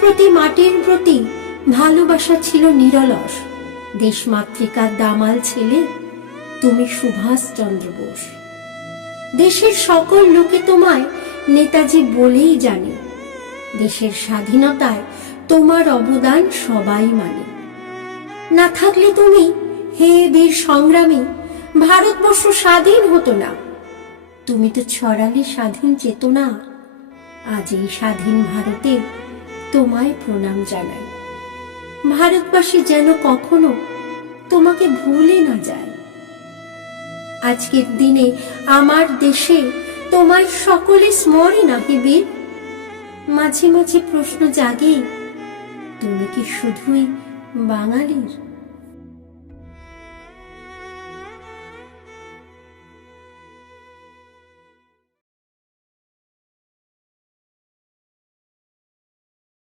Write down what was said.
প্রতি মাটির প্রতি ভালোবাসা ছিল নিরলস। দেশমাতৃকার দামাল ছেলে, তুমি সুভাষ চন্দ্র বোস। দেশের সকল লোকে তোমায় নেতাজি বলেই জানে। দেশের স্বাধীনতায় তোমার অবদান সবাই মানে। না থাকলে তুমি হে বীর সংগ্রামী, ভারতবর্ষ স্বাধীন হতো না। তুমি তো ছড়ালে স্বাধীন চেতনা। আজ এই স্বাধীন ভারতে তোমায় প্রণাম জানাই। ভারতবাসী যেন কখনো তোমাকে ভুলে না যায়। আজকের দিনে আমার দেশে তোমায় সকলে স্মরে নাকি বীর? মাঝে মাঝে প্রশ্ন জাগে, তুমি কি শুধুই বাঙালির?